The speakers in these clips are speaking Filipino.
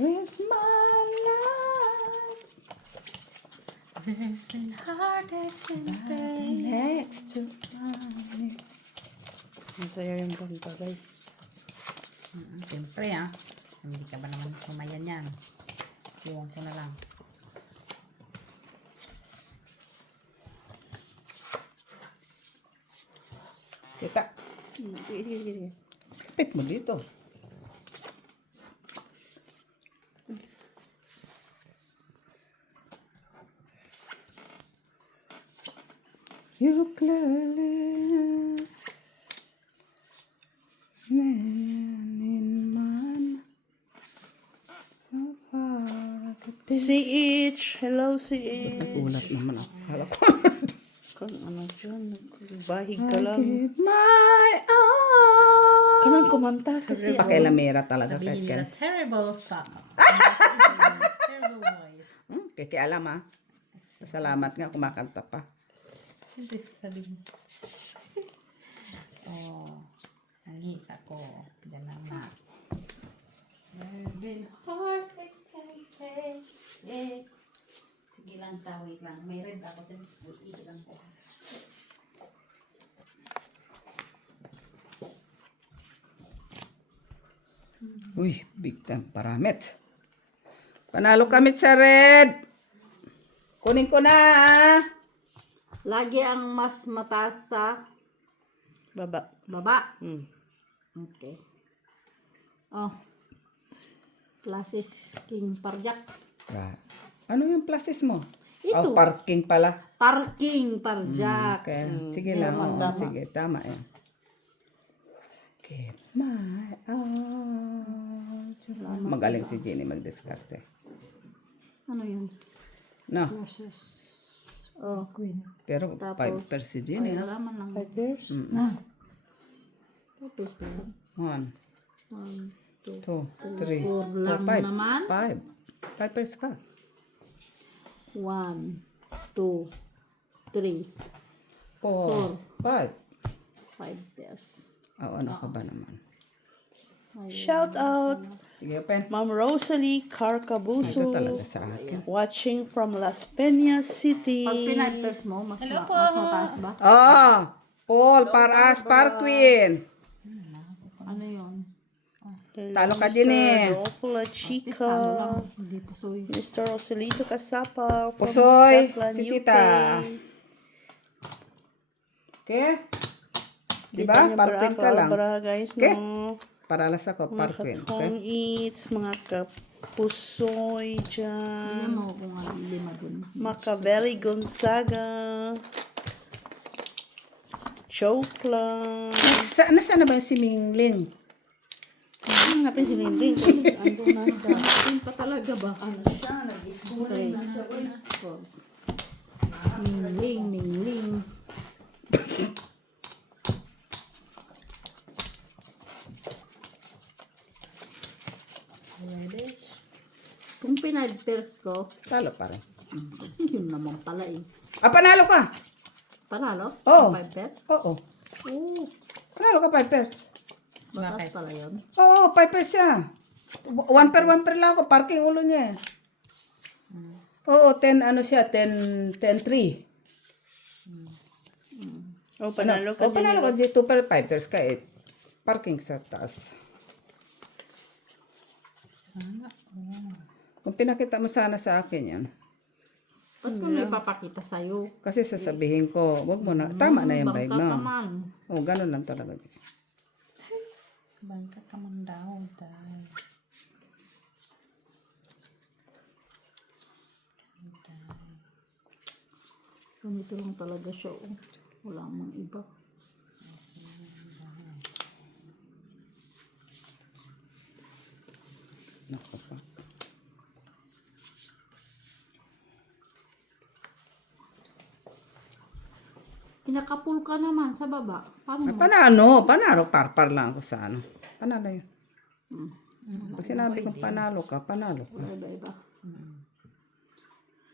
Where's my life? There's been heartache and pain. Next to me. Masaya yung kanta, guys. Siyempre hindi ka ba naman kumayan yan? Iwan ko na lang. Kita. Sige. Stipit mo dito. You clearly in man so far. CH, hello CH. Nagulat naman ako. Kala ko. Kan ano dyan, bahig ka lang. Give my all. Kanang kumanta kasi. Pakialamera talaga. Sabihin Kahit nila, terrible song. Terrible voice. Kikialam Salamat nga kumakanta pa. Siyempre sasabihin. Nangis ako. Diyan lang na. There's been heartache and pain. Sige lang, wait lang. May red ako din. Ito lang po. Uy, big time paramit. Panalo kami sa red. Kunin ko na. Lagi ang mas mataas sa Baba. baba. Okay. Oh. Classes King Parjak. Ano yung pluses mo? Ito. Parking pala. Parking Parjak. Okay. Sige lang. tama. Sige, tama yan. Keep my all. Magaling si Jenny magdiskarte. Ano yun? No, Classes. Oh, Queen. pero Tapos, 5 si Jenny. Halaman lang. 5 years? Tapos ba yun? 1, 1, 2, 2, 3, Four lang 4, 5. naman. 5. 5 pairs ka. 1, 2, 3, 4, 5. 5 pairs. Ano ka ba naman? Shout out, Sige, open. Ma'am Rosalie Ito Carcabuso. talaga sa akin. Watching from Las Peñas City. Pag pinay pairs mo, mas, Hello po. mas mataas ba? Paul, Paras, Parquin. Ano yun? Talo ka din eh. Dopola Ano Chica. lang, hindi pusoy. Mr. Rosalito Casapa from Pusoy, Scotland, si UK. Tita. Okay? Diba? Parquin ka lang. Guys, Okay? no? Paralas ako, Mga Parquin. katong Okay? eats, mga kapusoy Hindi dyan. mo kung ano, lima dun. Macabelli Gonzaga. Joke lang. Nasaan na ba yung si Mingling? Hanapin si Ninding. Ando na sa atin pa talaga ba? Ano siya? Nag-iskuling na siya. Ningling. Kung pinag-pairs ko, Talo pa rin. yun naman pala eh. Panalo ka. Panalo? Oo. 5 pairs? Oo. Oo. Panalo ka 5 pairs. Mataas pala yun. Oo, 5 pairs siya. 1 per lang ako. Parking ulo niya. Oo, 10 ano siya. 10-3. Oh, panalo ka din. Panalo ka dito per 5 pairs ka eh. Parking sa taas. Kung pinakita mo sana sa akin yan. Ba't ko may papakita sa'yo? Kasi sasabihin ko, wag mo na. Tama na yung vibe Bangka ka na. man. Oo, ganun lang talaga. Bangka ka man daw, tay. Ganito lang talaga siya. Oh. Wala mang iba. Naku pa. Pinakapul ka naman sa baba. Paano mo? Panalo, parpar lang ako sa ano. Panalo yun. Pag sinabi kong panalo ka, panalo ka. Wala iba-iba.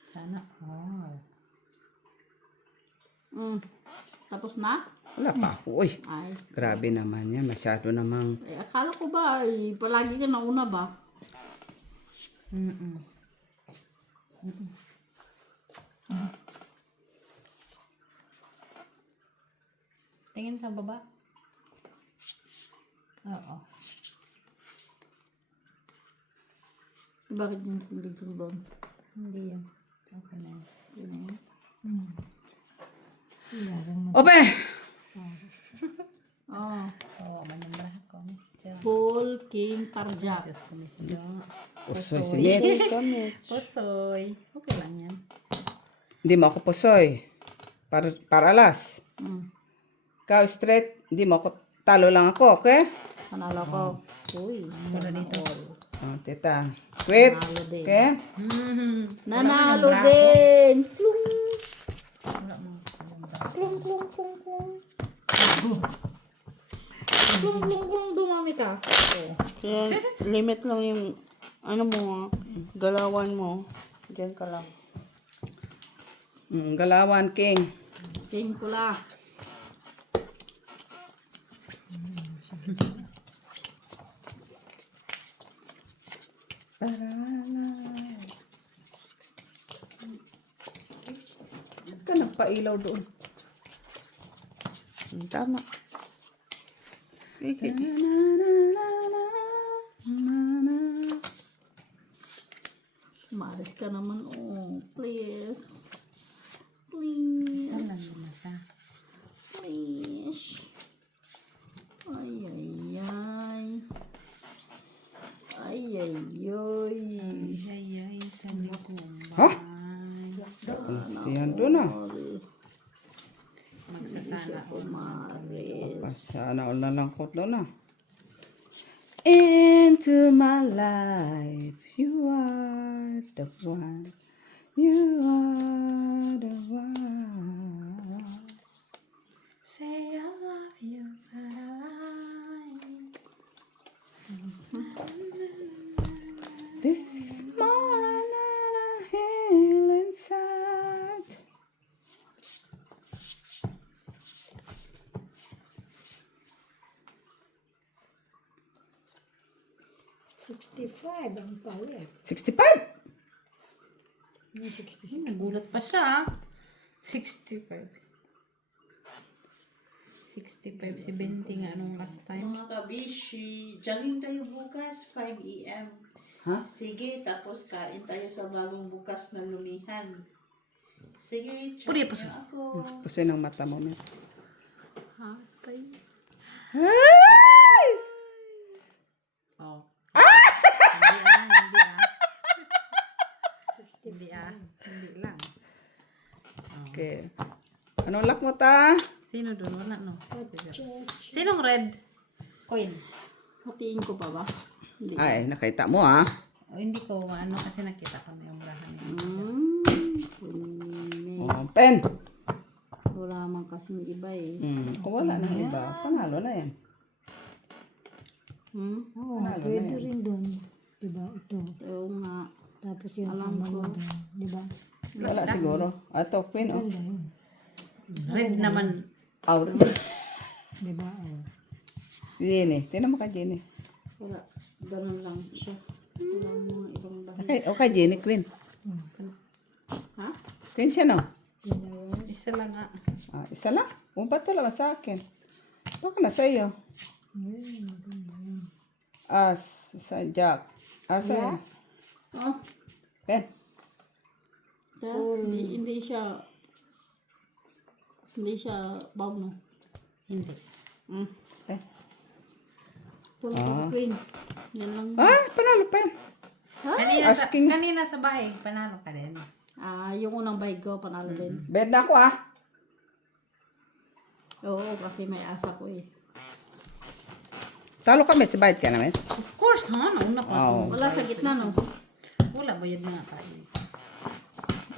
Sana all. Tapos na? Wala pa ako. Uy, Ay. grabe naman yan. Masyado namang... Akala ko ba, palagi ka nauna ba? Mm-mm. Tingin sa baba. Oo. Bakit yung hindi ko doon? Hindi yan. Okay na yan. Yun na yun. Open! Oh. Oo, manumbrah ko, Miss Jo. Full king parjak. Diyos ko, Miss Jo. Pusoy si Mitch. Pusoy. Okay lang yan. Hindi mo ako pusoy. Para alas. Mm. Ikaw straight, hindi mo ako, talo lang ako, okay? Panalo ko. Uy. Wala dito. Oh, tita. Quit. Nanalo din. Okay? Nanalo din. Plung. Wala mo. Plung, plung, plung, plung. Plung, plung, plung. Dumami ka. Kaya limit lang yung ano mo, galawan mo. Diyan ka lang. Galawan, king. King pula. Ba't ka nagpailaw doon? Tama. Sige. Umalis ka naman. Oh, please. Please. Saan lang naman siya? Please. Ay, ay, ay. Ay, ay, ay. Ay, sa likumbay. Ha? Siyan doon ah. Magsasana ako. Maris. Sana all na lang ko doon ah. Into my life, you are the one. You are the one. Say I love you, but I lie. This is more than a hill inside. Ang palit. 65! Nagulat pa siya. 65. 65 si Benti nga nung last time. Mga kabishi, jaling tayo bukas, 5 a.m. Ha? Sige, tapos kain tayo sa bagong bukas na lumihan. Sige, Puri, chat paso. niyo ako. Pusoy ng mata mo, Mitch. Ha? Ay! Oh. Hindi ah. Hindi ah. Hindi lang. Okay. Anong lock mo ta? Sino doon? Wala no. Sinong red? Coin. Hatiin ko pa ba? Hindi. Ay, nakita mo ah. O hindi ko ano kasi nakita ko na yung brahan niya. Kunis. Oh, pen. Wala man kasing iba eh. Kung wala na iba, panalo na yan. Panalo na yan. rin doon. Diba? Ito. Oo nga. Tapos yung Alam sama ko. mo doon. Diba? Wala siguro. Ato, queen oh. Red naman. Out. Diba? Oh. Si Jenny. Tinan mo ka, Jenny. Wala. Ganun lang siya. Wala mga ibang bahay. Okay, okay, Jenny, queen. Ha? Queen siya, no? Isa lang ah. Ah, isa lang. Ba't wala sa akin? Baka na sa'yo. As, sa Jack. Asa? Oh. Pen. Hindi siya bawno. Hindi. Eh. Full queen. Yan lang. Ah, panalo, pen. Asking. Kanina sa bahay, panalo ka din. Yung unang bike ko, panalo din. Bed na ako ah. Oo, kasi may asa ko eh. Talo kami, si Bayad ka namin. Of course, ha? Nauna pa. Oo. Wala sa gitna, no? Wala, bayad na nga tayo.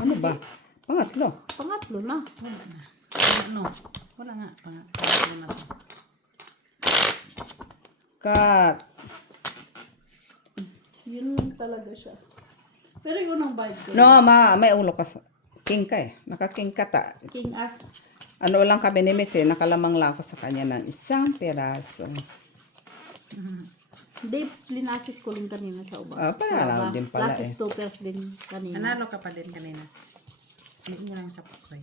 Ano ba? Pangatlo. Pangatlo na. Wala na. Ano? Wala nga. Pangatlo na to. Cut. Yun lang talaga siya. Pero yung unang bike ko, No, may ulo ka. King ka eh. Naka-king ka ta. King As. Ano lang kami ni Mitch eh. Nakalamang lang ako sa kanya ng isang peraso. Hindi, linasis ko lang kanina sa uba. Ah, panalo din pala Lasis eh. toppers din kanina. Nanalo ka pa din kanina. Hindi mo lang sa pakoy.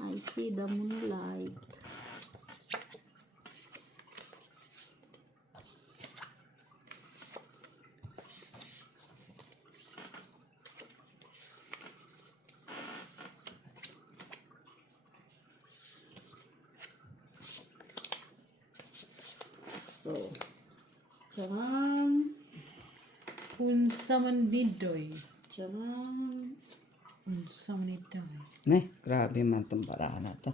I see the moonlight. So, charan, Unsa man didoy. charan. Unsa man didoy. Ne, grabe man itong barahan na to.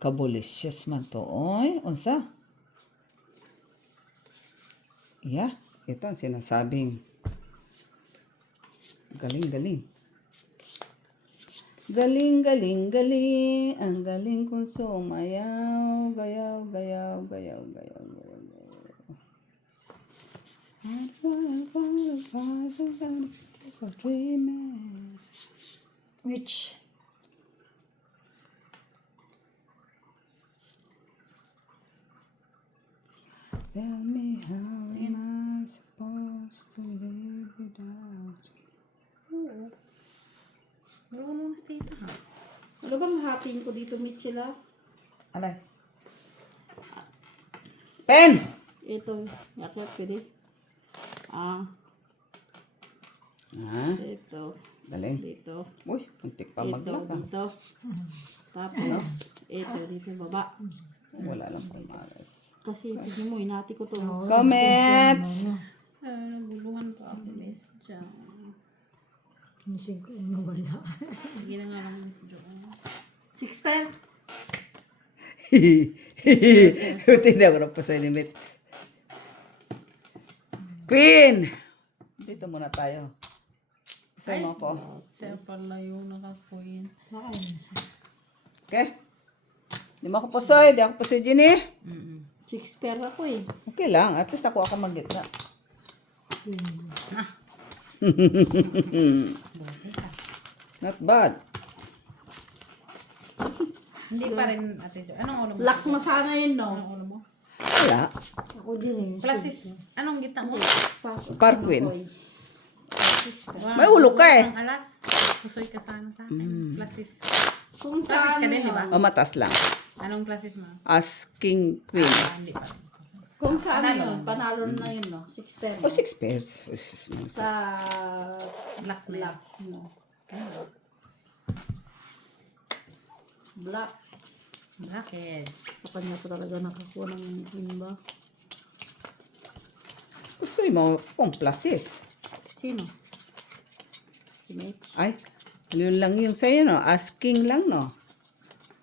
Kabulisius man to. Oy, unsa? Yeah, ito ang sinasabing galing. Galing. Ang galing kong sumayaw. Gayaw. Which? Tell me how am I supposed to live without you? Marunong na si tita ha. Ano bang hatiin ko dito, Mitchell, ah? Alay. Pen! Ito, yakit, pwede. Ah, Ah, ito, galing. dito. Uy, muntik pa Ito, maglak ah. dito. Tapos, ito, dito, baba. Wala lang pumalas. Kasi, tignan mo, inati ko to. Comment! Naguluhan pa ako, miss. Diyan. Musing ko nawala. Sige na nga lang, miss Joanne. Six pair. Buti na ako na pa sa limit. Queen! Dito muna tayo. Gusto mo ako? Siya pala yung nakakuin. Saan siya? Okay? Di mo ako pusoy. Di ako pusoy, Ginny. Six pair ako eh. Okay lang. At least ako mag-gitna. Not bad. Hindi pa rin, ate Jo. Anong ulo mo? Lock na sana yun, no? Anong ulo mo? Wala. Ako din eh. Plasis. Anong gita mo? Parkwin. Wow, May ulo ka eh. Ang alas. Pusoy ka sana ta. Plasis. Kung Plasis saan ka din, di yun. ba? O matas lang. Anong plasis mo? Asking Queen. Ah, hindi pa rin. Kung saan Panalo. yun, panalo na yun, no? Six pair. O 6 pairs. Sa Black na yun. black, no? Black. Black edge. Sa kanya ko talaga nakakuha ng timba. Pusoy mo kung plasis. Sino? Si Mitch. Ay, yun lang yung sa'yo, no? Asking lang, no?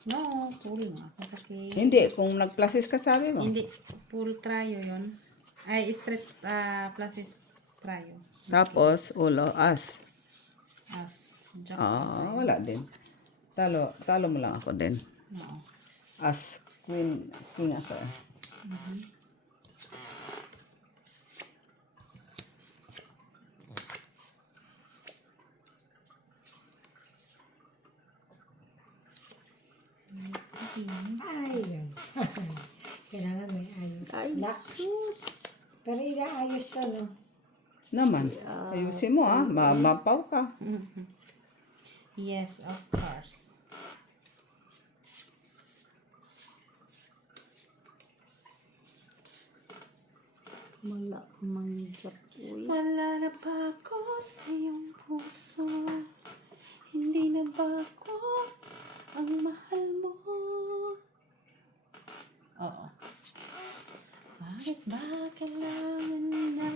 No, full nga. Kasi, Hindi, kung nag-plasis ka, sabi mo. hindi, full tryo yun. Ay, straight plasis tryo. Tapos, ulo, as. As, jack. Wala din. Talo mo lang ako din. No. As queen, king ako. Ay. Kailangan may ayos. Ay, sus. Pero inaayos ka, no? Naman, ayusin mo mapaw ka. Yes, of course. Wala mangjak. Uy. Wala na ba ako sa iyong puso? Hindi na ba ako ang mahal mo? Oo. Bakit ba kailangan na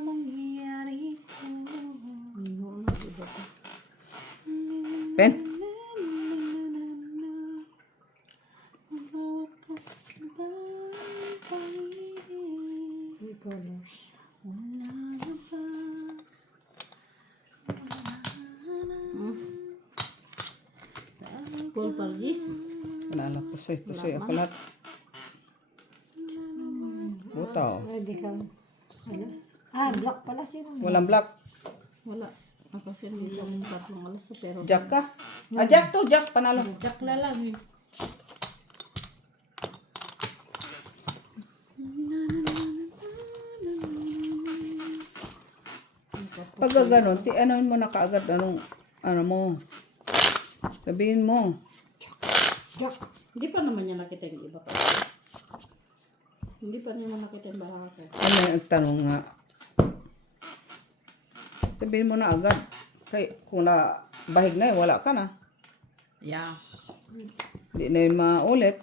mangyari ito? Ano na, diba ko? Pen? Wakas ba ang pag-ibig? May colors. Wala na ba? Paul Pargis. Wala lang, pusoy ako lahat. Butaw. Pwede kang alas. Black pala sino. Walang black. Wala. Kasi hindi lang yung 3 alas. Pero Jack ka? Ah, Jack to, Jack. Panalo. Jack na lang eh. Pag gano'n, anoin mo na kaagad ano mo. Sabihin mo. hindi pa naman niya nakita yung iba pa. Hindi pa niya nakita yung baraka. Ano yung tanong nga. Sabihin mo na agad. Kay, kung na bahig na wala ka na. Yeah. Hindi na yun maulit.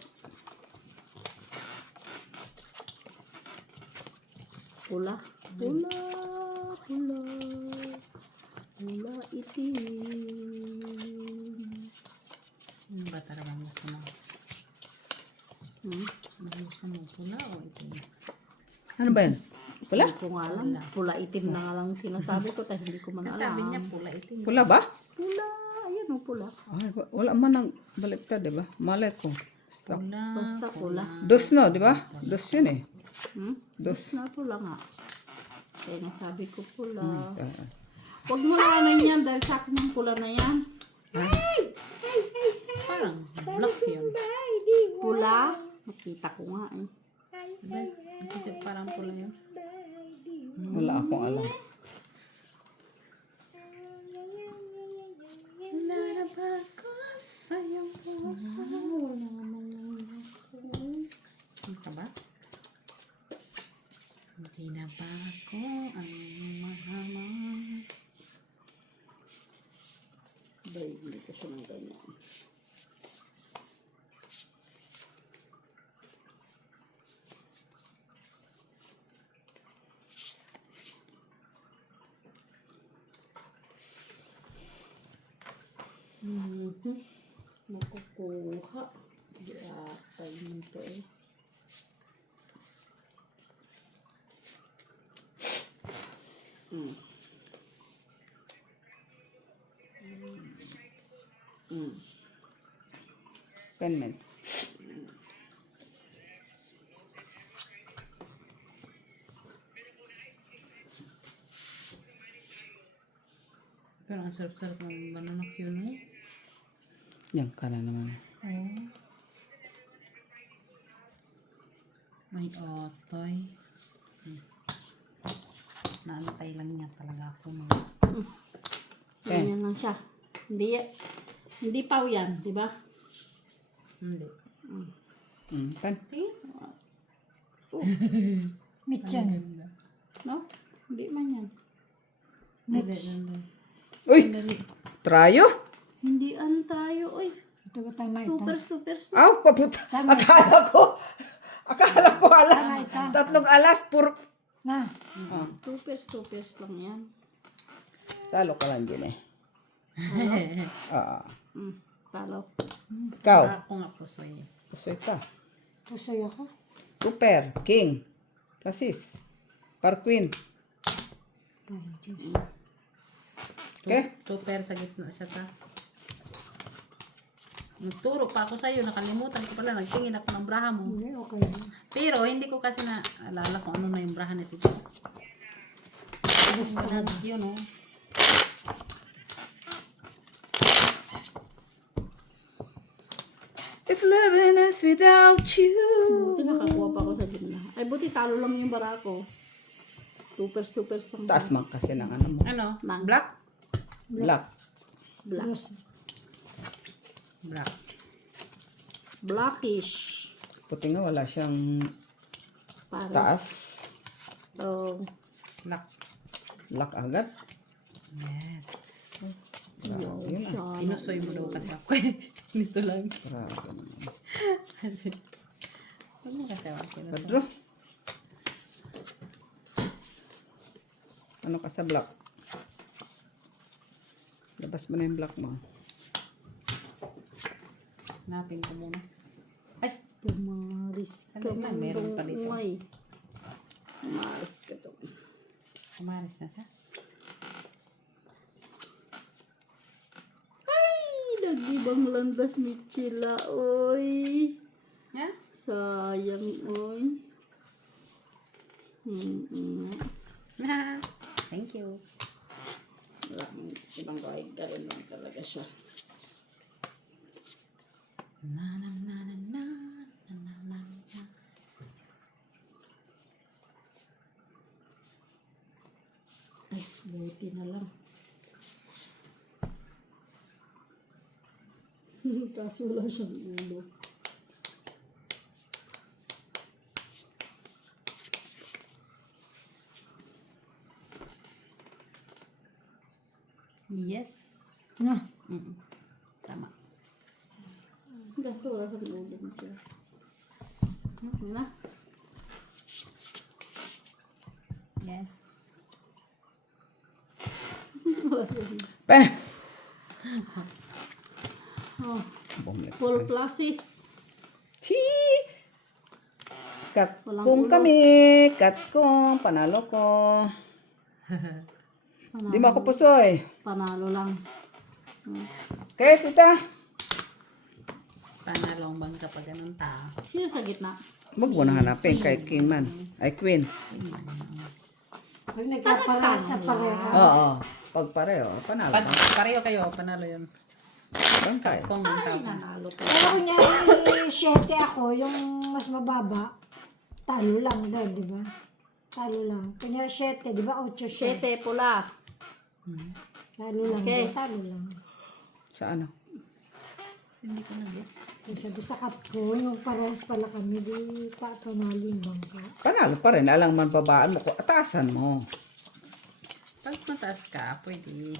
Pula. Pula. Pula. Pula itim. Ano ba talagang gusto mo? Ano gusto mo? Pula o itim? Ano ba yan? Pula? Hindi ko nga alam. Pula itim na nga lang sinasabi ko. Tapos hindi ko man alam. Sabi niya pula itim. Pula ba? Pula. Ayan o pula. Ay, wala man nang baliktad, di ba? Malay ko. Basta. Pula. Basta pula. Dos no, di ba? Dos yun eh. Dos. Na pula nga. Kaya nasabi ko pula. Ah, Huwag mo lang ano yan dahil sa akin yung pula na yan. Parang black yun. Pula. Nakita ko nga eh. Ito parang pula yun. wala akong alam. Narabag ko sa iyong puso. Ano ka ba? Hindi na ba ako ang mahama? Dahil hindi ko siya ng ganyan. Makukuha. Yata yun ito eh. Penment. Pero ang sarap-sarap ng banana yun, no? Yan ka na naman. Oo. May otoy. Naantay lang niya talaga ako mga. Ganyan lang siya. Hindi paw yan, di ba? Hindi. Pen. Mityan. No? Hindi man yan. Hindi. Uy! Trayo? Hindi ano tayo, oy. Ito ba tama ito? Tupers. Aw, paputa. Akala ko alas. 3 alas. Na. Tupers lang yan. Talo ka lang din eh. Talo. Ikaw. Ako nga pusoy. Pusoy ka. Pusoy ako. Super. King. Klasis. Par queen. Okay? Super sa gitna siya ta. Nagturo pa ako sa'yo. Nakalimutan ko pala. Nagtingin ako ng braha mo. Hindi, okay. Pero hindi ko kasi na alala kung ano na yung braha na tito. Gusto yun, no? If living is without you. Buti nakakuha pa ako sa gitna. Ay, buti talo lang yung barako. Tupers lang. Taas man kasi ng ano mo. Ano? Black? Black. Black. Black. Blackish. Puti nga wala siyang Pares. taas. Oh. Black. Black agad. Yes. Grabe yun ah. Siya. Inusoy mo daw kasi ako. Nito lang. Grabe naman. Huwag mo kasi ako. Pedro. Ano ka sa black? Labas mo na yung black mo. Hanapin ko muna. Ay! Pumaris ka Ano lang, meron pa dito. Ay. Pumaris ka to. Kumaris na siya. Ay! Nag-ibang landas, Michila. Oy. Yeah? Sayang, oy. Thank you. Wala kang ibang kahit gano'n lang talaga siya. Na na na na na na na na na. Ay, buti na lang. Kaso wala siyang ulo. Yes. Na. Sama. Kaso wala siyang ulo siya. Ano na? Yes. Pen. Oh, Bumalik. full pluses. Chee! Kat Walang kong ulo. kami. Kat kong. Panalo ko. Di mo ako pusoy. Panalo lang. Okay, tita. Panalong bang kapag ganun tao? Sino sa gitna? Huwag mo na hanapin kay King man. Ay, Queen. Pag nagkaparehas na parehas. Oo. Pag pareho, panalo Pag ba? pareho kayo, panalo yun. Bangkay. Kung ang tao. Nanalo pa. Pero kunyari, 7 ako, yung mas mababa, talo lang doon, di ba? Talo lang. Kunyari 7, di ba? 8, 7. 7 pula. Talo lang Okay. doon, talo lang. Sa ano? Hindi ko na guess. Kung sabi sa cup ko, yung parehas pala kami, di panalo yung bangka. Panalo pa rin. Alang man babaan mo ko. Ataasan mo. Pag mataas ka, pwede.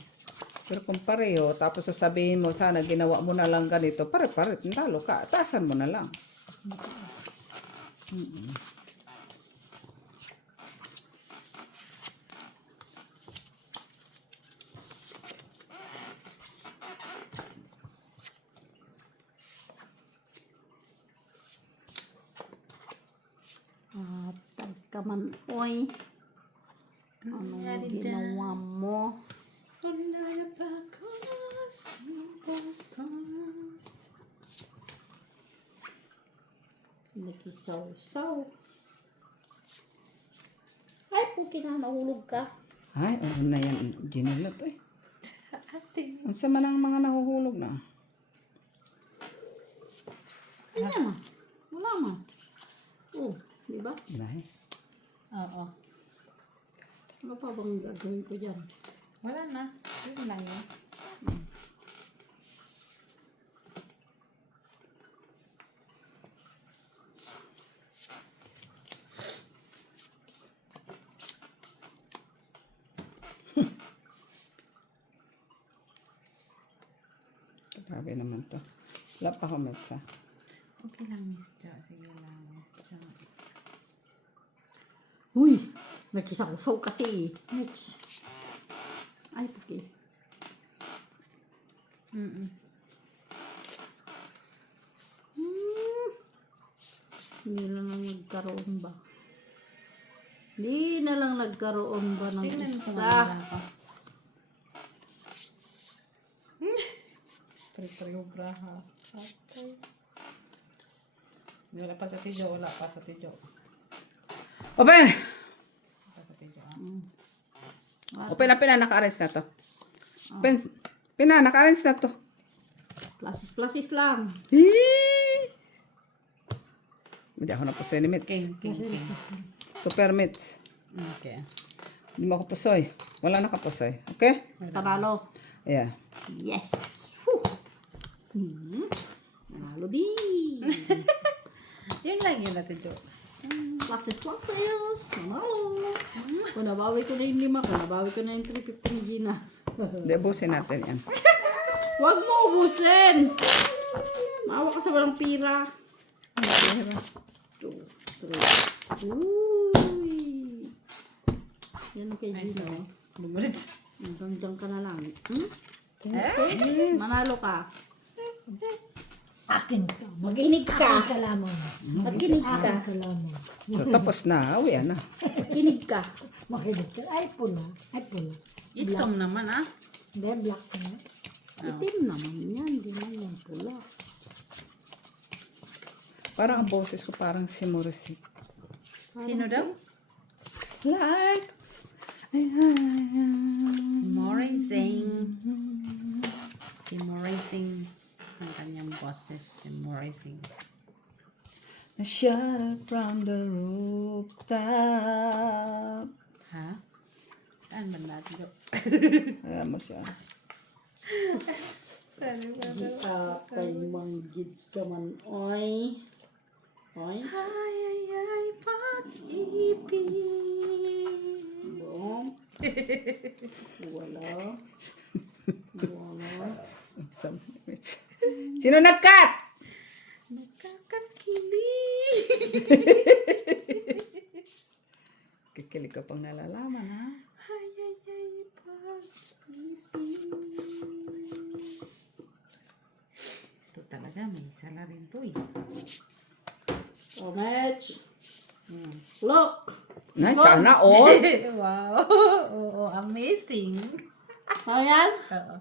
Pero kung pareho, tapos sasabihin mo, sana ginawa mo na lang ganito, pare-pare, talo ka. Ataasan mo na lang. At tagkaman, oy. Anong ginawa mo? Wala na ba ako sa puso? Nakisaw-saw. Ay, puki na, nahulog ka. Ay, ano na yan. Ginulot eh. Ate. Ang sama ng mga nahuhulog na. Hindi naman. Wala man. Oh, di ba? Dahil. Oo. Ano pa bang gagawin ko dyan? Wala na. Yun lang yun. Grabe naman to. Wala pa ako metsa. Okay lang, Miss Jo. Sige lang, Miss Jo. Uy! Nakisaw-saw kasi. Next. Ay, puki. Hindi na lang nagkaroon ba? Hindi na lang nagkaroon ba ng Tingnan ko isa? nga ako. Pre-pre braha. Okay. Wala pa sa tijo. Wala pa sa tijo. Open! Wala pa sa tijo. Open na pina. Naka-arrest na to. Open. Pina, naka-arrest na to. Pluses lang. Hindi ako napusoy ni Mitz. King. 2 permits. Okay. Hindi mo ako pusoy. Wala nakapusoy. Okay? Panalo. Ayan. Yes! Whew. Panalo din. Yun lang yun natin, Jo. Pluses. Panalo. Kung nabawi ko na yung 5, kung nabawi ko na yung 350 ni Gina. Hindi, ubusin natin yan. Huwag mo ubusin! Maawa ka sa walang pira. 2, 3. Uy! Yan ang kay Gina. Oh. Lumulit. Hanggang dyan ka na lang. Hmm? Eh? Manalo ka. Akin ka. Makinig ka. Akin ka lamang. Makinig ka. Akin ka lamang. So, tapos na. Awi na. Makinig ka. Makinig ka. Ay, pula. Ay, pula. Itom naman, ah. Hindi, black ka na. Itim naman yan. Di man yung pula. Parang ang boses ko parang si Morrissey. Sino daw? Like. Si Mori. Racing. Si Racing. Ang kanyang boses. Si Racing. Shout from the rooftop. Ha? Saan ba natin? Ayan mo siya. Apay manggid ka man, oy. Oy. Ay, ay, ay, pag-ibig. Boom. Wala. Wala. Sino nag-cut? Nakakakilig. Kikilig ka pang nalalaman, ha? Ay, ay, ay, pag-ibig. Ito talaga, may isa na rin to eh. Oh, match. Look. Nice, sana all. Wow. Oo, amazing. Ano yan? Oo.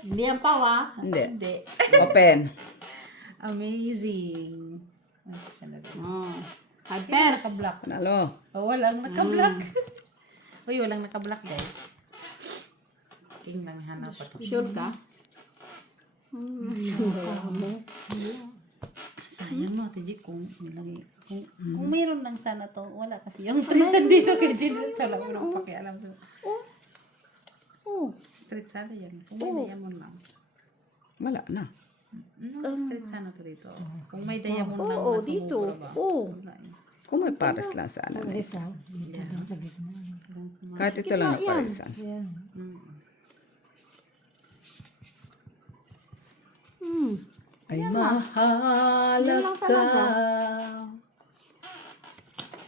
Hindi yan pawa. Hindi. Hindi. Open. Amazing. Ay, sana rin. Oh. Sino Hypers. naka-block? Panalo. Oh, walang naka-block. Uy, walang naka-block, guys. King lang hanap pa to. Sure ka? Sayang no, Ate G, kung nilagay. Kung mayroon lang sana to, wala kasi yung Tristan dito kay Jen. Wala ko nang pakialam sa. Oh. Street sana yan. Kung may diamond lang. Wala na. No, street sana to dito. Kung may diamond lang Oo, nasa dito. mukha ba? Oh. Wala eh. Kung may pares lang sana. Na. Isa. Dito lang sa gitna. Kahit ito lang na paresan. Ayan. Ay, mahalak ka.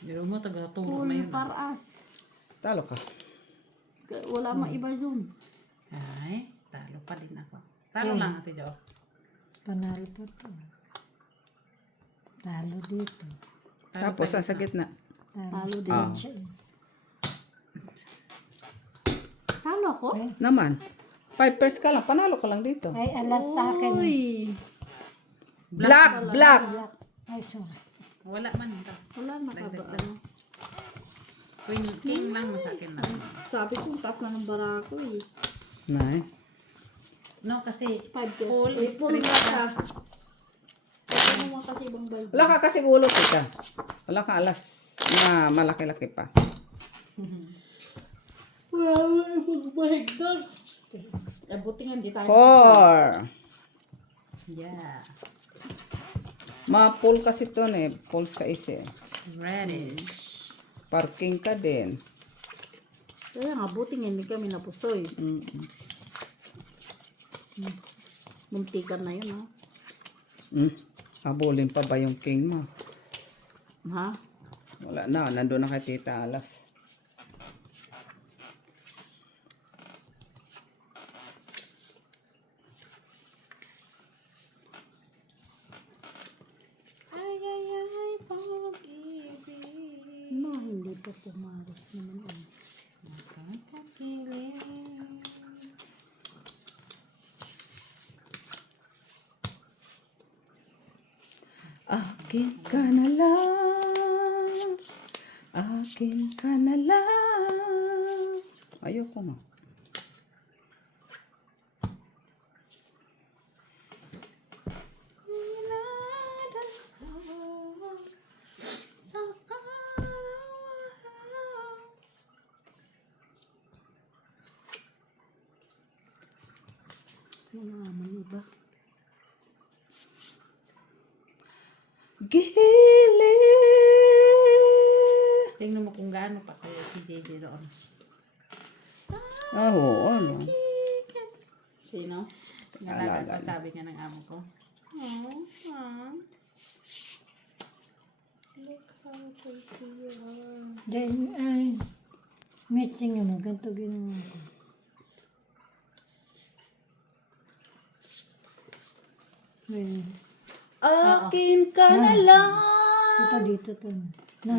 Pero mo, taga-turo Full na yun. paras. Talo ka. Wala maiba zoom. Ay, talo pa din ako. Talo lang, Ate Jo. Panalo pa to. Talo dito. Tapos, sa gitna. Talo din. Ah. Siya eh. Talo ako? Naman. 5 pairs ka lang. Panalo ka lang dito. Ay, alas sa akin. Uy. Black, black. Black. Ay, sorry. Wala man ito. Wala nakaba. Ano. Queen, king lang mo sa akin lang. Sabi ko, taas na ng barako eh. Nay. No, kasi 5 years. full Eh, full street black na. ah. Ito naman kasi ibang bulb. Wala ka kasi ulo kita. Wala ka alas na malaki-laki pa. Well, maghigdag. Eh, buti nga hindi tayo. 4. Yeah. Ma-pull kasi to eh. Pull size eh. Reddish. Parking ka din. Kaya nga, buti nga hindi kami napusoy. Muntikan na yun, ha? Habulin pa ba yung king mo? Ha? Wala na. Nandun na kay Tita Alas. Ay, ay, ay, pag-ibig. No, hindi pa pumaros naman. Eh. Nakakakilig. Akin ka na lang. Akin ka na lang. Ayoko na. Sa araw-araw. Ano nga, mali ba? Gilid. Tingnan mo kung gaano pa kayo si JJ doon. Oo, ano. Sino? Nalaga Alaga pa na. sabi nga ng amo ko. Look how pretty you are. Then, ay, matching naman. Ganito ginawa ko. Ay, Akin ka na lang. ito dito to. Na.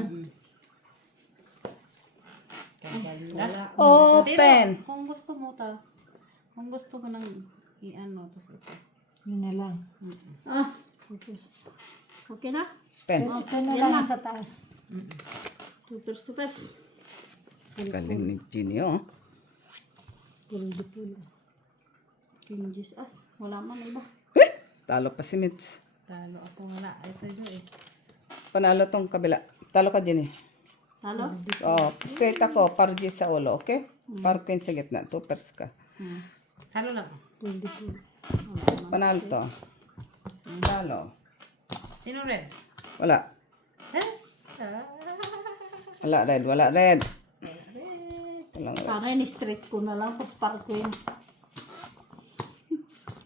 Ganda. Open. Pero, kung gusto mo ta, kung gusto mo nang i-ano, tapos ito. Yun na lang. Ah, okay na? Pen. Ito na lang sa taas. Tupers. Galing ni Ginny, oh. Full di full. King Jesus. Wala man iba. Talo pa si Mitz. Talo ako wala. Ito yun eh. Panalo tong kabila. Talo ka din eh. Talo? Oh, straight ako. Par G sa ulo, okay? Par queen sa gitna. 2 pairs ka. Talo lang. Full di full. Panalo to. Talo. Sino red? Wala. Eh? Wala red. Wala red. Walang red. Sana ni straight ko na lang. Tapos par queen.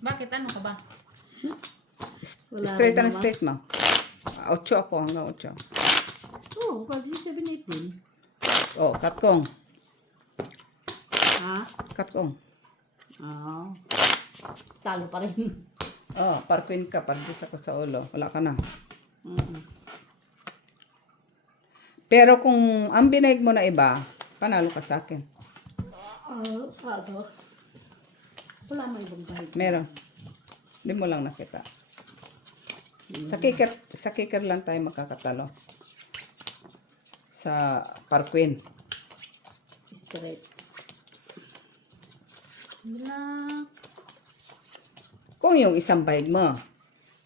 Bakit? Ano ka ba? Wala Straight rin and naman. straight mo. 8 ako hanggang 8. Oo, pag 7-18. Oh, katkong. Ha? Katkong. Oo. Talo pa rin. Oh, par queen ka. Par G ako sa ulo. Wala ka na. Pero kung ang binaig mo na iba, panalo ka sa akin. Talo. Wala man ibang bahid. Meron. Hindi mo lang nakita. Sa kicker lang tayo magkakatalo. Sa par queen. Straight. Wala. Kung yung isang bahig mo,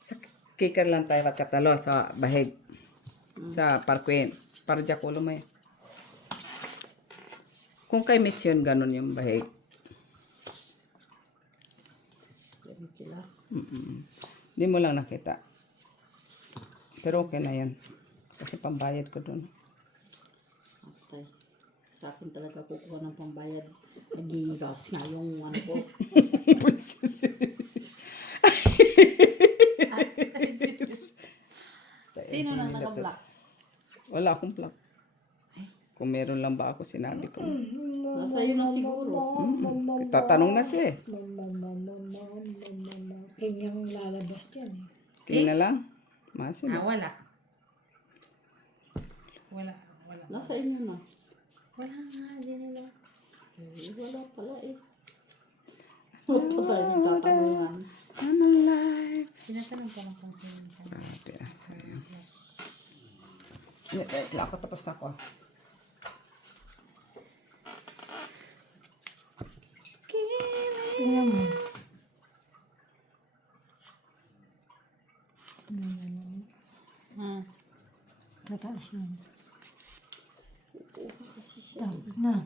sa kicker lang tayo magkatalo sa bahig. Sa par queen. Par jack ulo mo eh. Kung kay Mitch yun, ganun yung bahig. Straight sila. Hindi mo lang nakita. Pero okay na yan. Kasi pambayad ko dun. Okay. Sa akin talaga kukuha ng pambayad. Nag-iigas nga yung ano ko. Sino na naka-block? Wala akong plug. Kung meron lang ba ako, sinabi ko. Nasa iyo na siguro. Tatanong na siya eh. King yung lalabas dyan eh. Kaya na lang. Masin. Wala. Wala. Wala. Nasa inyo na. Wala nga. Di nila. Wala pala eh. Wala tayo nagtatanungan. I'm alive. Tinatanong ko lang kung sino siya. Grabe ah, sayang. Ako tapos na ako. Tingnan mo. Tataas yan. Kasi siya. Na.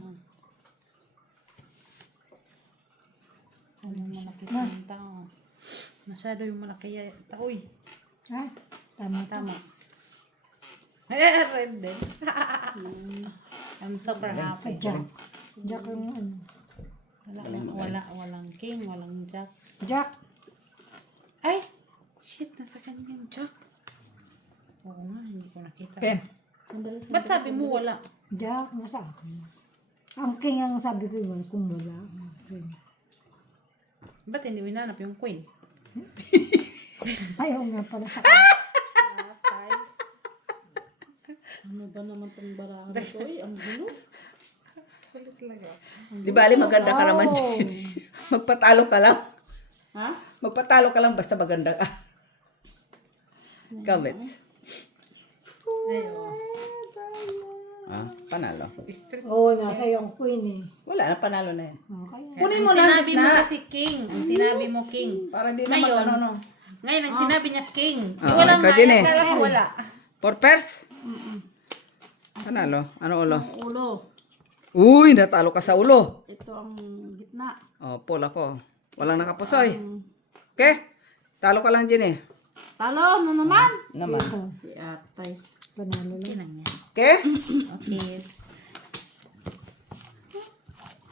Sana yung malaki yung tao. Masyado yung malaki yung tao eh. Ha? Tama. Tama. Red din. I'm super happy. Jack. Jack yung ano. Walang king, walang jack. Jack. Ay! Shit, nasa kanya yung jack. Oo nga, hindi ko nakita. Pen. Ba't sabi mo wala? Jack, nasa akin. Ang king ang sabi ko yun, kung wala. King. Ba't hindi winanap yung queen? Ayaw nga pala sa akin. Ano ba naman itong barahan ko eh? Ang gulo. Di ba, Ali, maganda ka naman dyan. Magpatalo ka lang. Ha? Magpatalo ka lang basta maganda ka. Comment. Ayun. Ah, panalo. Oo, nasa yung queen eh. Wala na, panalo na yan. Okay. Kunin mo Ang na, sinabi mo gitna. kasi king. Ang sinabi mo king. Para di na Ngayon, mag-ano, no. Ngayon, ang sinabi niya king. Ah, Wala ikaw nga, din eh. akala ko wala. 4 pairs? Panalo. Ano ulo? Ang ulo. Uy, natalo ka sa ulo. Ito ang gitna. Oh, pull ako. Walang nakapusoy. Okay? Talo ka lang dyan eh. Talo, ano naman? Naman. Si atay. Panalo lang. Okay lang yan. Okay? Okay.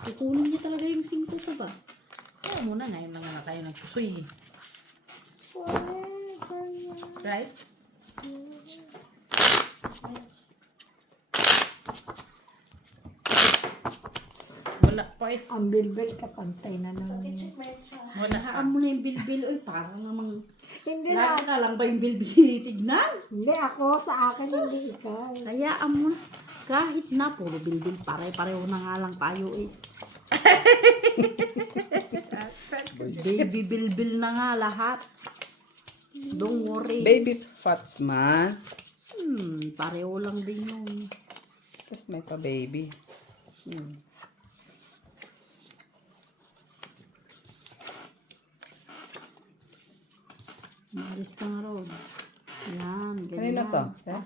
Kukunin niya talaga yung 5 sa ba? Oo muna, ngayon lang na tayo nagsusuy. Right? Wala pa eh. Ang bilbil kapantay na ng... Wala. Haan mo na yung bilbil. Uy, parang namang... Hindi na. Lagi na lang ba yung bilbil tignan? Hindi ako, sa akin hindi ikaw. Hayaan mo na. Kahit na, puro bilbil. Pare-pareho na nga lang tayo eh. Baby bilbil na nga lahat. Don't worry. Baby fats man. Pareho lang din yun. Tapos may pa baby. Malis ka nga ron. Yan, Kanina ganyan. to? Siya?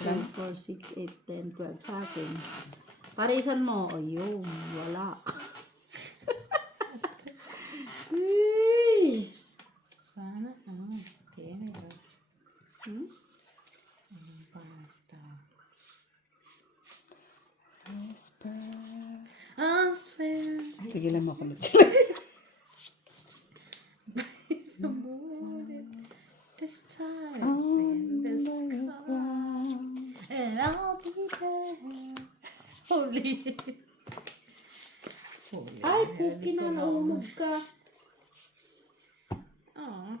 3, 4, 6, 8, 10, 12 sa akin. Parisan mo. O yun, wala. Hey! Sana, generous. Basta. I swear. Tigilan mo ako ulit. The stars in the sky. And I'll be there. Holy. Holy. Ay, puki na, naulog ka. Aw.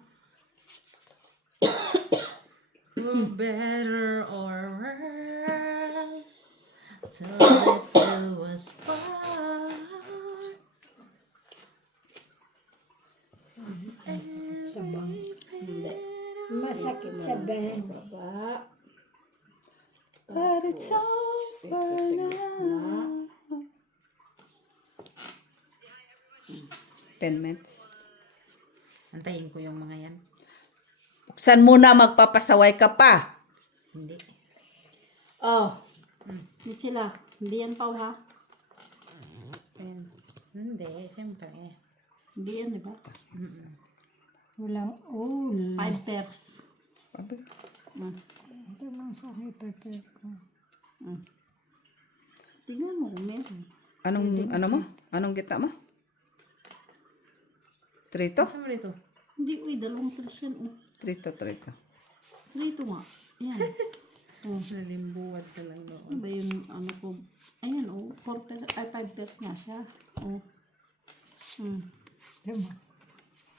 For better or worse, till it do us part. Sa bangs. Hindi. Masakit sa bangs. Baba. But it's over now. 10 minutes. Antayin ko yung mga yan. Buksan mo na, magpapasaway ka pa. Hindi. Oh. Michila, hindi yan pa ha? Hindi, siyempre. Hindi yan, di ba? Walang ul. 5 pairs. Ito lang sa hyper ko. Tingnan mo kung meron. Ano mo? Anong gitna mo? Trito? Saan mo dito? Hindi, uy, 2 pairs yan. Oh. Trito. 3 nga. Yan. Nalimbuwad ka lang Ano noon. ba yung ano ko? Ayan, oh. 4 pairs, ay 5 pairs nga siya. Oh. Diba?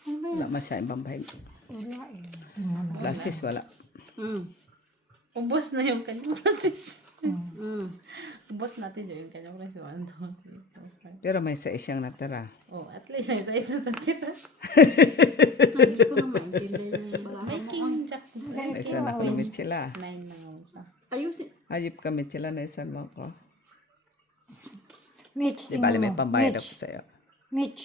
Ano ba yan? Wala masyadong ibang bahig. Wala eh. Tingnan mo. Glasses, wala. Ubos na yung kanyang process. Mm. Ubos natin yung kanyang process. 1, 2, 3, 4, 5. Pero may isa siyang natira. Oh, at least ang isa na tatira. Hindi ko na maintindihan yung balahan May mo. king jack. May isa na kulumit sila. 9 na nga siya. Ayusin. Ayip kami sila na isan mo ko. Mitch, Di bali may tingnan mo. pambayad Mitch. ako sa'yo. Mitch.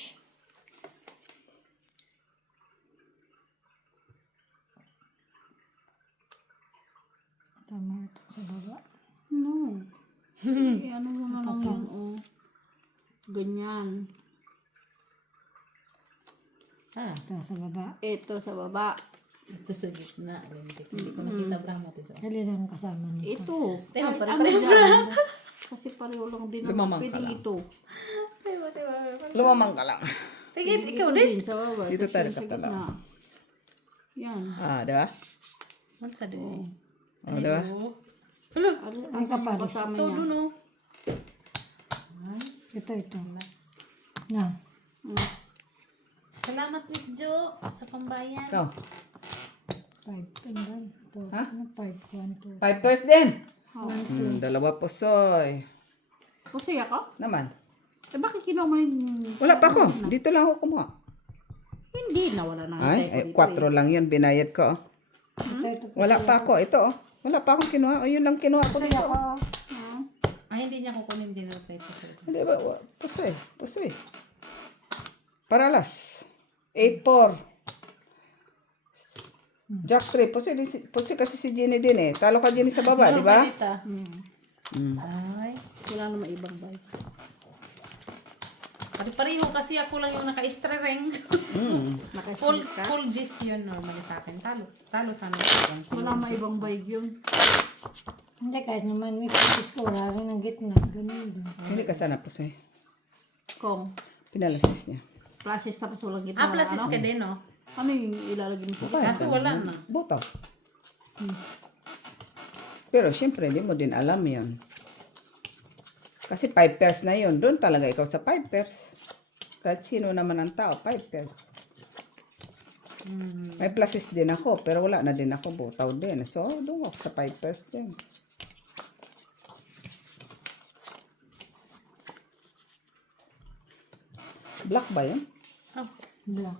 Tama ito sa baba. No. Eh, ano mo na lang yun, oh. Ganyan. Ito sa baba. Ito sa baba. Ito sa gitna. Hindi ko nakita bramo dito. Kailan ang kasama nito? Ito. Tayo, Kahit pare-pareho ano dyan. Kasi pareho lang din Lumamang naman. ka Pwede lang. ito. Lumamang ka lang. Tingin, ikaw Ito din. din sa baba. Dito Ito tayo siya sa nakatala. gitna. Yan. Di ba? Ano sa din? Di ba? Hello. Ang kapares. Kasama Ito niya. doon oh. Ito. Na. Salamat Miss Jo sa pambayan. Ikaw. 5 pinggan. Ha? 5, 1, 2. 5 pairs din. 1, 2. Dalawa pusoy. Pusoy ako? Naman. Eh bakit kinuha mo yung... Wala pa ako. Dito lang ako kumuha. Hindi, nawala na. Ay, 4 lang yun. Binayad ko. Ito. Wala pa ako. Ito. Wala pa akong kinuha. Yun lang kinuha ko dito. Ako. Ay, hindi niya kukunin din ang plate ko. Hindi ba? Pusoy. Paralas. 8-4. Jack 3. Pusoy kasi si Jenny din eh. Talo ka Jenny sa baba, di ba? Balita. Mm. Ay. Wala naman ibang bike. Pare-pareho kasi ako lang yung naka-estrereng. Mm. Full G's yun normally sa akin. Talo sana. Wala naman ibang bike yun. Hindi, kahit naman may pagkis ko. Wala rin ang gitna. Ganun din. Hindi ka sana pusoy. Kung Pinalasis niya. plasis tapos walang gitna. Ah, plasis ka din, no? Ano yung ilalagay mo sa gitna? Kaso wala na. Buto. Pero syempre, hindi mo din alam yun. Kasi 5 pairs na yun. Doon talaga ikaw sa 5 pairs. Kahit sino naman ang tao, 5 pairs. May plasis din ako, pero wala na din ako. Butaw din. So, doon ako sa 5 pairs din. Black ba yun? Oh. Black.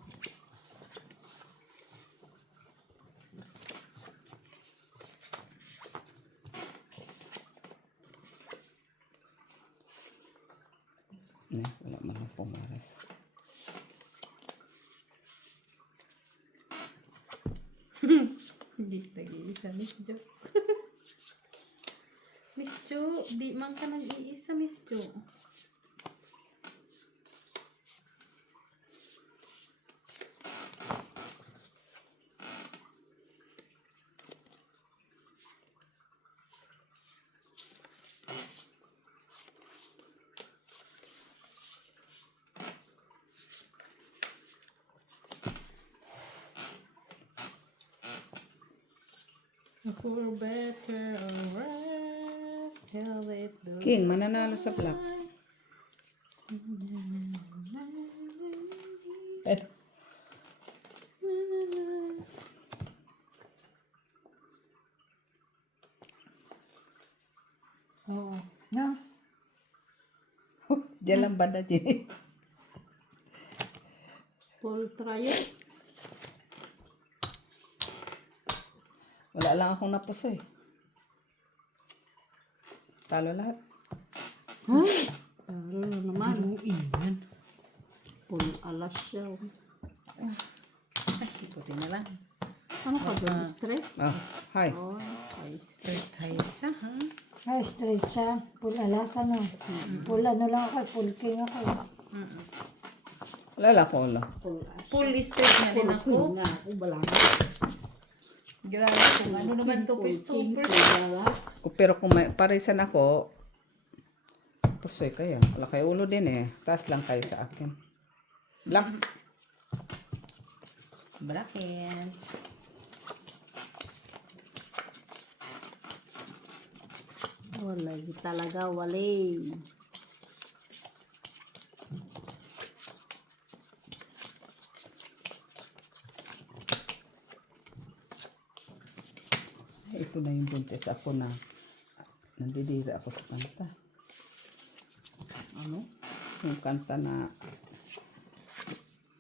Wala man akong pumaras. Hindi nag-iisa, Miss Jo. Miss Jo, di man ka nag-iisa, Miss Jo. For better or worse, till it do. King, mananalo sa black. Eh, Oo. No? diyan lang banda, Jenny. Full trial. Wala lang akong napuso eh. Talo lahat. Ano naman? Biruin yan. Full alas siya. Ay, ikutin na lang. Ano ka ba? Straight? Ah, hi. Oh, ay, Straight tayo siya, ha? Ay, straight siya. Full alas, ano? Full ano lang ako, full king ako. Wala lang ako ulo. full alas. Full straight na din ako. Full nga ako, balanga. Grabe kung ano naman to, Full king, Christopher. full alas. Pero kung may parisan ako, pusoy kayo. Wala kayo ulo din eh. Taas lang kayo sa akin. Black. Bracket. Wala, talaga, wali. Ito na yung buntis ako na nandidira ako sa kanta. Ano? Yung kanta na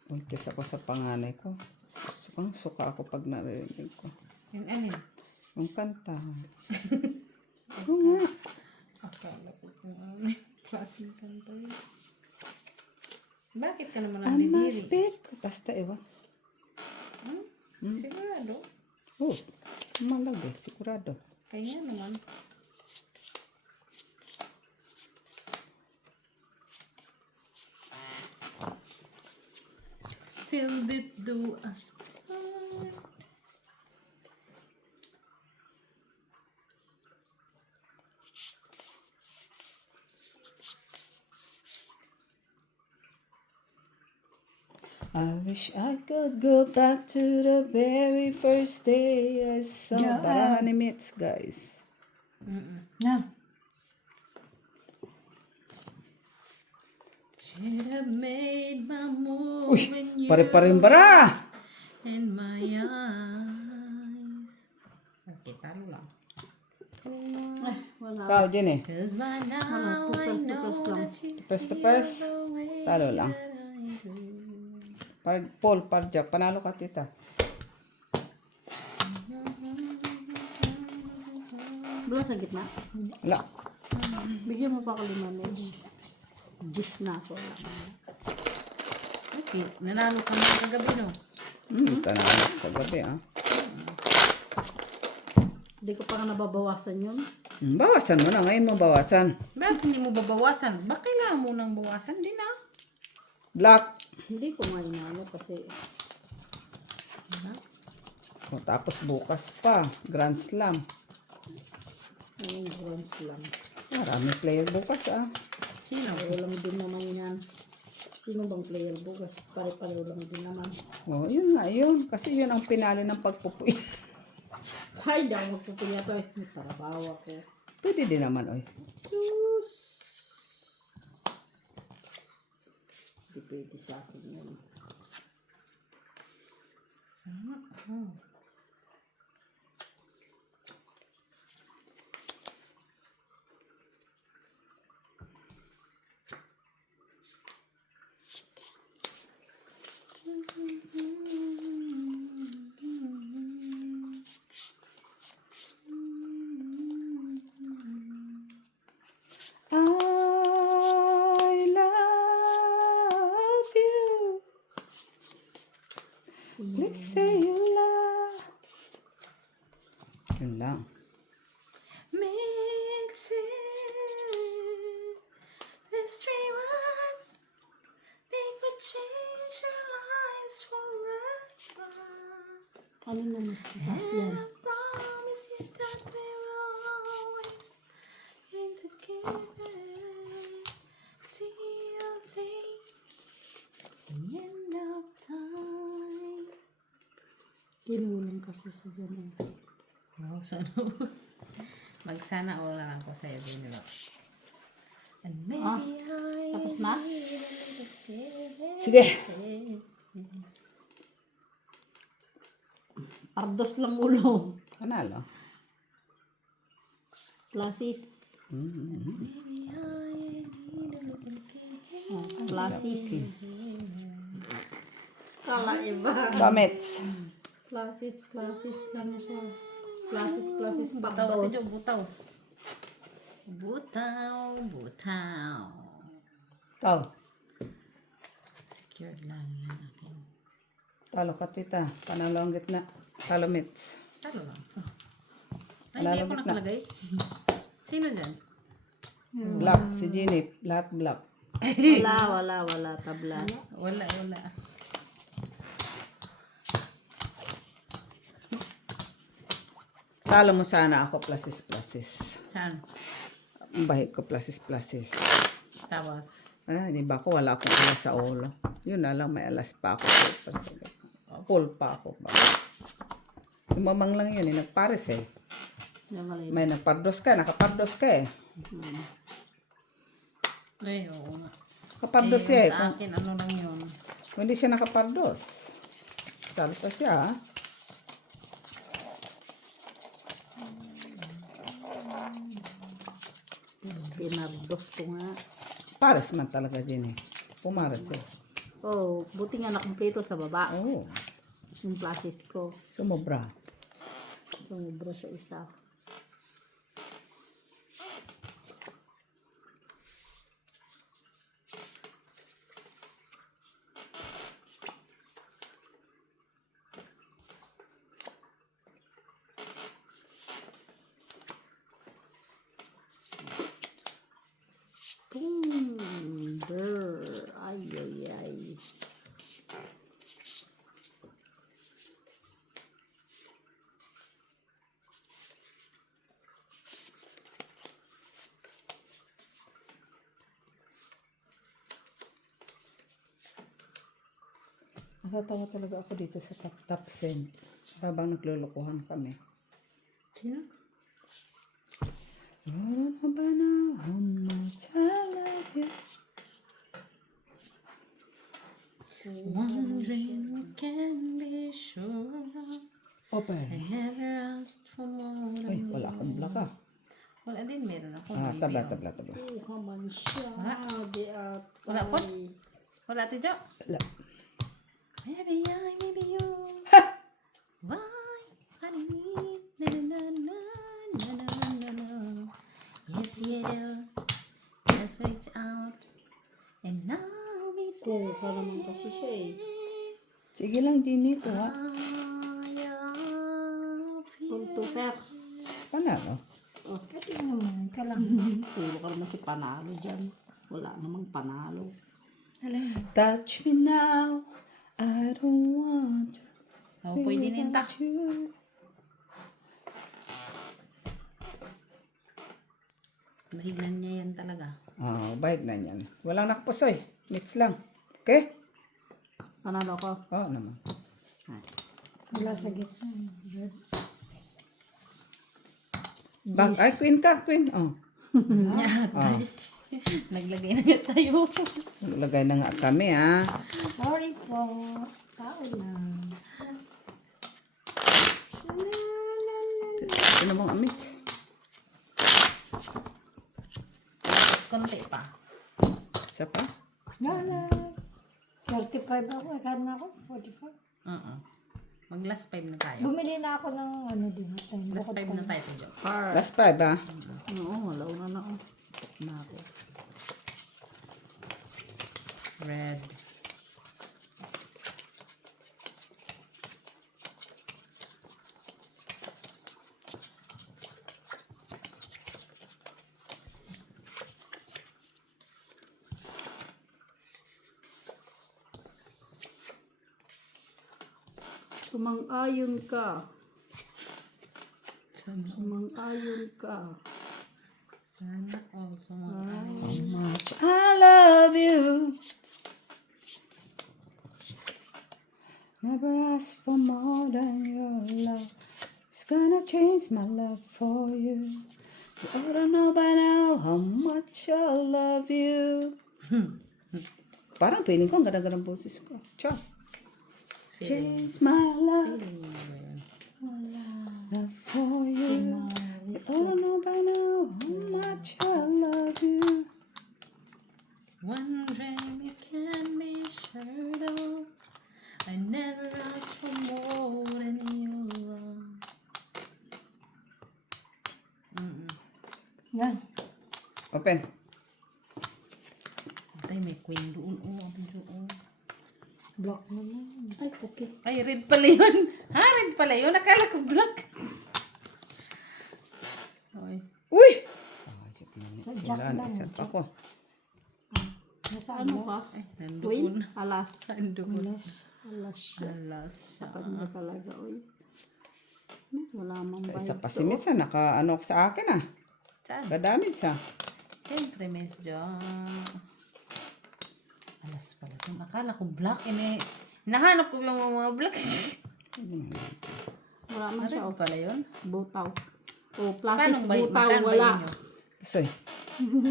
buntis ako sa panganay ko. Sukang suka ako pag narinig ko. Yung alin? Yung kanta. Oo nga. Akala ko kung ano yung klaseng kanta yun. Bakit ka naman ang I must didiri? speak. Basta iba. Sigurado. Oh, malagi. Sigurado. Kaya naman. Still did do us part. I wish I could go back to the very first day I saw Yeah. Barahani Meets, guys. Na? Should have made my move when you Pare-paring bara! in my eyes. Okay, talo lang. Eh, wala. Ikaw, Jenny. Cause by now Wala, I two know pairs lang. that you First to feel first. the way Talo lang. that I do. Paul, Parja, panalo ka, tita. Wala sa gitna. Wala. Bigyan mo pa ako 5 minutes. Gis na ako. Okay, nanalo ka na kagabi, no? Tanalo kagabi, ah. Hindi ko pa nga nababawasan yun. Bawasan mo na. Ngayon mo bawasan. Bakit hindi mo babawasan? Bakit kailangan mo nang bawasan din, ah? Black. Hindi ko nga inaano kasi O, tapos bukas pa. Grand Slam. yung bronze lang. Marami player bukas, ah. Sino? Pareho lang din naman yan. Sino bang player bukas? Pare-pareho lang din naman. O, yun nga, yun. Kasi yun ang pinali ng pagpupuy. Ay, daw magpupuya to eh. May trabaho ako. Pwede din naman, oy. Sus! Hindi pwede sa akin yun. Sana. Oh. I love you. Let's say you love. Yun lang. Mix it. These three words, they could change your lives forever. Ano na mas mataas yan? And I promise you that we will always be together till the end of time. Kinulong kasi sa ganun. Oh, sana. Magsana all na lang ko sa'yo, Binilo. And maybe Tapos na? Sige. Pardos lang ulo. Panalo. Plasis. Oh, plasis. Kala iba. Comments. Plasis lang siya. Plasis, Butaw, pardos. tiyo, butaw. Butaw. Ikaw. Secured lang yan. Okay. Talo ka, tita. Panalo ang gitna. Talo, Mitz. Talo lang. Ay, Wala hindi ako gitna. nakalagay. Sino dyan? Black. Si Ginny. Lahat black. Wala. Tabla. Wala. Talo mo sana ako. Plasis. Saan? Ang bahid ko. Plasis. Tawag. Di ba ako? Wala akong alas sa ulo. Yun na lang. May alas pa ako. Full pa ako. Umamang lang yun. Nagpares eh. May nagpardos ka. Nakapardos ka eh. Ay, oo nga. Nakapardos Eh, siya eh. sa akin, ano lang yun. Kung hindi siya nakapardos. Talo pa siya ah. Pinardos ko nga. Pares man talaga din eh. Pumares eh. Oh, buti nga nakumpleto sa baba. Oo. Yung plasis ko. Sumobra. Sumubra sa isa. Ay. Natatawa talaga ako dito sa top scent. Habang naglulukuhan kami. Sino? You don't know by now how much I love you. Wondering what can be sure. Open. I never asked for more Ay, than wala akong black ah. Wala din, meron ako. Tabla. Haman siya. Wala. Di at Wala po? Wala, Tidjo. Wala. Maybe you. Why? Honey. Na. Yes, yeah. Just reach out. And now we Kung ka naman kasi siya eh. Sige lang, Ginny. Kuha. I love you. Punto pers. Panalo. Pwede naman ka lang. Puro ka naman si panalo dyan. Wala namang panalo. Touch me now. I don't want to. Oh, pwede ninta. you. Mahiglan niya yan talaga. Bayad na yan. Walang nakapusoy. Mits lang. Okay? Panalo ko. Oo naman. Wala sa gitna. Back. Ay, queen ka. Queen. Oh. Naglagay na nga tayo. Lagay na nga kami ah. Sorry po. Tao lang. Sino mong amit? Konti pa. Isa pa? Lala. 35 ako. Saan na ako? 45. Mag last 5 na tayo. Bumili na ako ng ano, di ba? Last 5 na tayo, Tidjo. Last 5 ah. Oo, wala na ako. Na ako. Red. Sumang-ayon ka. Sana, Sumang-ayon ka. sana all sumang-ayon. I love you. Never ask for more than your love. It's gonna change my love for you. You ought to know by now how much I love you. Parang feeling ko ang ganda-ganda ng boses ko. Char. Change my love. Love for you. You ought to know by now how much I love you. One dream you can be sure of. I never asked for more than your love. Yan. Open. Tay, may queen doon. Doon. Block naman. Ay, okay. Ay, red pala yun. Ha, red pala yun. Nakala ko black. Ay. Uy! Sadyak Wala, lang. isa pa ko. Nasaan Ano mo? ka? Ay, Queen? nandoon. Alas. Nandoon. Alas siya. Alas. Sa kanya talaga, oy. Wala mang bayad. Isa pa si Miss, naka-ano sa akin ah. Saan? Kadamit sa. Siyempre, Miss John. Alas pala ito. Akala ko black. Nahanap ko yung mga black. Wala man siya. Ano pala yun? Butaw. O, Paano plasis ba? butaw, Magkano ba wala. inyo? Pusoy.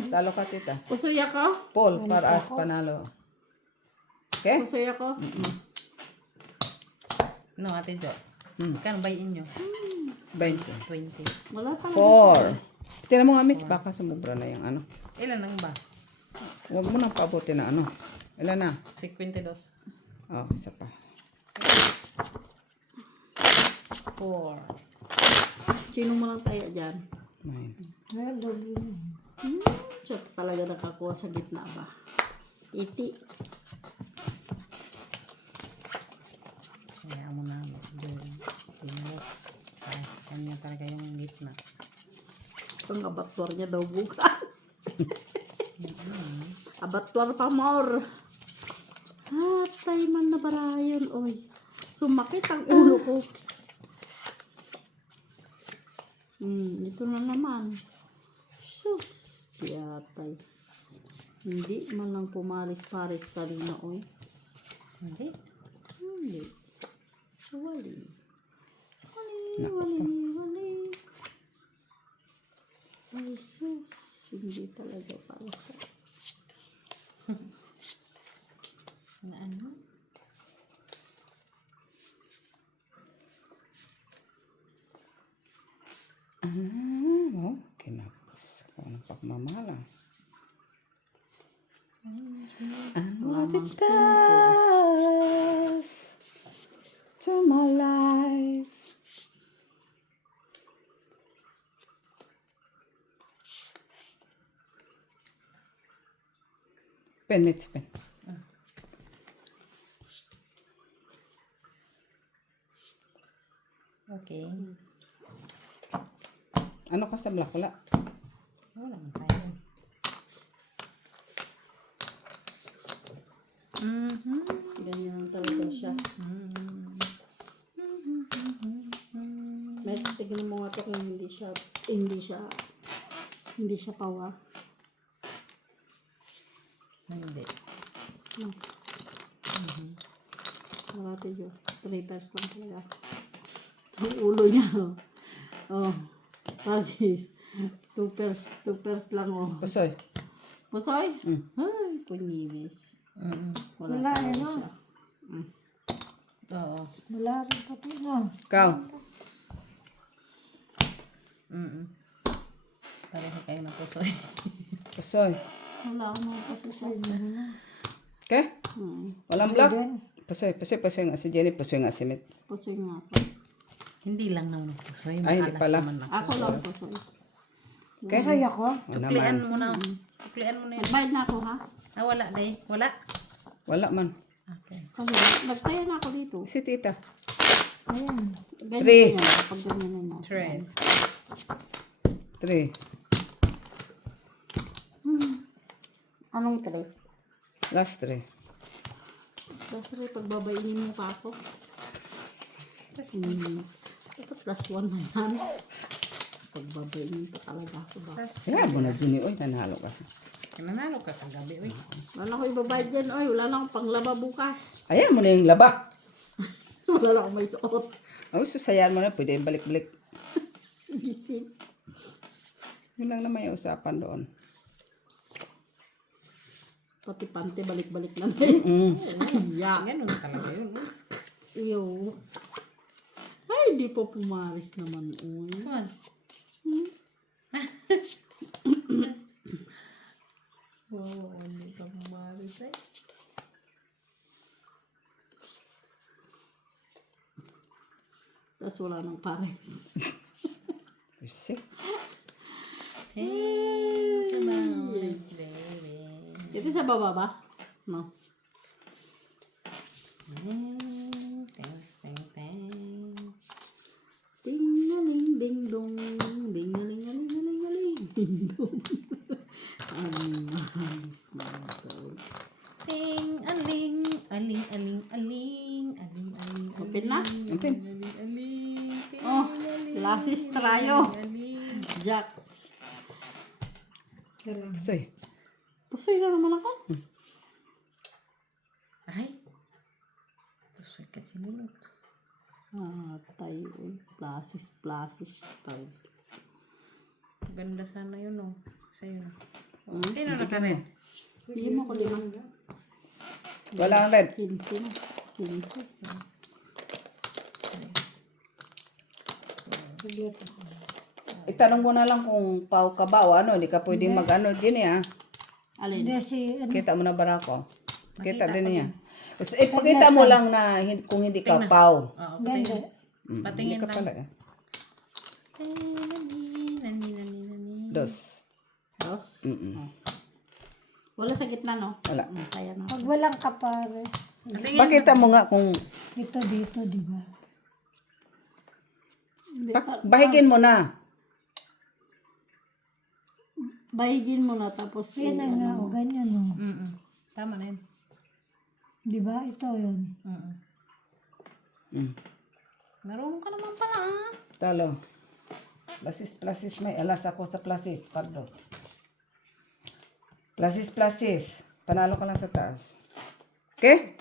Talo ka tita. Pusoy ako? Paul, para as panalo. Okay? Pusoy ako? No, Ate Jo. Hmm. Magkano ba inyo? 20. 20. Wala sa 4. Tinan mo nga Miss, baka sumubra na yung ano. Ilan lang ba? Huwag mo nang pabuti na ano. Ilan na? 52. Oh, isa pa. 4. Sino mo lang tayo dyan? 9. Ngayon, doble yun. Siya talaga nakakuha sa gitna ba? Iti. Kaya mo na. Tingnan. Ay, kanya talaga yung gitna. Ang abattoir niya daw bukas. Abattoir pa more. Hatay man na barayan, oy. Sumakit ang ulo ko. Ito na naman. Sus, tiyatay. Hindi man lang pumaris-paris kanina, oy. Hindi. Hindi. Wali. Wali. Ay, sus. Hindi talaga para sa... Na ano? Oh, kinapos ko ng pagmamala. And what it does to my life. Pen, Mitch, pen. Okay. Ano ka sa black? Wala. Wala man tayo. Ganyan talaga siya. Medyo tignan mo nga ito kung hindi siya pawa. Hindi. Marati yun. 3 pairs lang talaga. Ang ulo niya. Oh. Parsis. 2 pairs lang oh. Pusoy. Pusoy? Ay, punibis. Wala, talaga ano? siya. Oo. Wala rin pa ito, no? Ikaw. Pareho kayo na pusoy. Pusoy. Wala akong pasasay. Okay? Hmm. Walang black? Pusoy nga si Jenny. Pusoy nga si Mitch. Pusoy nga ako. Hindi lang naman ang pusoy. Ay, hindi Maalas pala. naman ako. Ako lang pusoy. Okay? Kaya ako? O Tuklian naman. mo na. Tuklian mo na yun. Nagbayad na ako ha? Ah, wala day. Wala. Wala man. Okay. Kasi nagtayo na ako dito. Si tita. Ayan. Ganyan 3. yan. Pag ganyan na. 3. 3. Anong 3? Last 3. Kasi pagbabainin mo pa ako. Dapat last one na yan. Pagbabayin pa talaga ako ba? Kaya mo na, Jenny. Uy, nanalo ka. Nanalo ka kagabi, uy. Wala na ako ibabayad dyan. Oy, wala na akong panglaba bukas. Ayan mo na yung laba. Wala na akong may suot. Ay, susayan mo na. Pwede balik-balik. Visit. Yun lang naman yung usapan doon. Pati pante, balik-balik na din. Ay, Ganun talaga yun. Iyo. Ay, di pa pumaris naman. Uy. Saan? Wow, hindi ka pumaris eh. Tapos wala nang pares. See? Hey, come on, baby. Ito sa baba ba? No. Ting, ting, ting. Ding-a-ling, ding-dong. Ding-a-ling-a-ling-a-ling-a-ling. Ding-dong. Ang mahalis na ito. Ting, aling, aling, aling, aling, aling, aling, Open na? Open. aling, aling, ting, Oh, aling, lasis trayo. aling. Jack. Soy. Pusoy na naman ako. Ay, pusoy ka sinunod. Ah, tayo. Plasis. Tayo. Ganda sana yun, oh. Sa'yo na. Oh, sino na ka rin? Hindi mo ko limang. Wala ang red. 15 na. 15. Itanong mo na lang kung pau ka ba o ano. Hindi ka pwedeng mag-ano din eh. Alin? Hindi si, ano, Kita mo na barako. Kita din niya. Ipakita mo lang na kung hindi ka pau. Oo, hindi. patingin. Patingin Hindi ka lang. pala eh. Nani, nani, nani. Dos. Dos? Mm-mm. Wala sa gitna, no? Wala. Kaya na. pag walang kapares, Patingin. Pakita mo nga kung ito dito, di ba? bahigin mo na. Bahigin mo na tapos Yan na nga, o ganyan, o. Mm-mm. Tama na yun. Di ba? Ito yun. Mm-mm. Mm. Marunong ka naman pala, ah. Talo. Plasis. May alas ako sa plasis. Pardo. Plasis. Panalo ka lang sa taas. Okay?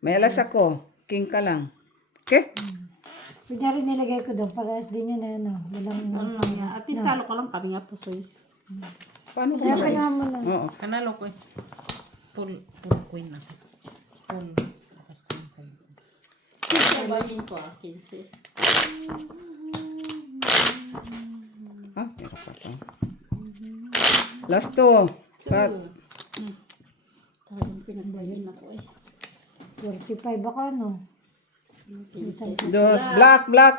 May alas ako. King ka lang. Okay? Kunyari nilagay ko doon, parehas din yun, ano. Walang, Ano lang yan. At least talo ka lang kami nga pusoy. Paano kaya siya? ka naman na. Oo. Kanalo ko eh. Full queen na sa. Full. Tapos queen sa likod. Bahigin ko 15. Ah, meron pa to. Last two. Cut. Talagang pinagbahin ako eh. 45 ako, no? 15. Dos. Black.